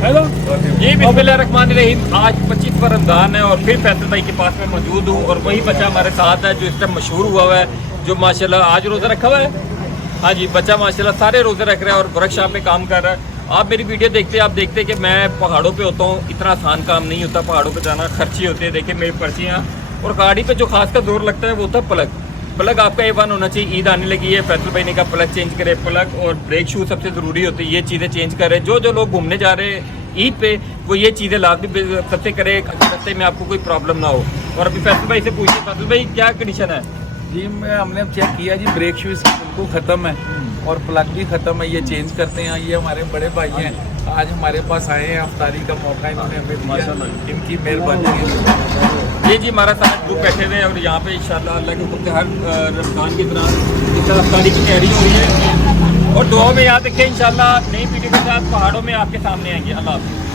Hello जी बिस्मिल्लाहिर्रहमानिर्रहीम। आज 25 रमज़ान है और फिर फैसल भाई के पास में मौजूद हूँ और वही बच्चा हमारे साथ है जो इस टाइम मशहूर हुआ है, जो माशाल्लाह आज रोज़ा रखा हुआ है। हाँ जी, बच्चा माशाल्लाह सारे रोज़े रख रहा है और वर्कशॉप पे काम कर रहा है। आप मेरी वीडियो देखते हैं, आप देखते हैं कि मैं पहाड़ों पे होता हूँ, इतना आसान काम नहीं होता पहाड़ों पे जाना, खर्चे होते हैं। देखिए मेरी पर्चियाँ और गाड़ी पे जो खास का जोर लगता है वो होता है प्लग आपका A1 होना चाहिए। ईद आने लगी है, फैसल भाई ने कहा प्लग चेंज करे, प्लग और ब्रेक शू सबसे ज़रूरी होती है, ये चीज़ें चेंज करें। जो लोग घूमने जा रहे हैं ईद पे वो ये चीज़ें लाजमी सबसे करे, रास्ते में आपको कोई प्रॉब्लम ना हो। और अभी फैसल भाई से पूछिए, फैसल भाई क्या कंडीशन है? जी हमने अब चेक किया जी, ब्रेक शू इसकी बिल्कुल ख़त्म है और प्लग भी ख़त्म है, ये चेंज करते हैं। ये हमारे बड़े भाई हैं, आज हमारे पास आए हैं, अफ्तारी का मौका इन्होंने हमें दिया, इनकी मेहरबानी है। ये जी हमारा साथ ग्रुप बैठे हुए हैं और यहाँ पे इंशाल्लाह अल्लाह के हुक्म से हर रमज़ान की तरह इस तरह अफ्तारी की तैयारी हो रही है और दुआ में याद रखें इंशाल्लाह नई वीडियो के साथ पहाड़ों में आपके सामने आएंगे। अल्लाह हाफ़िज़।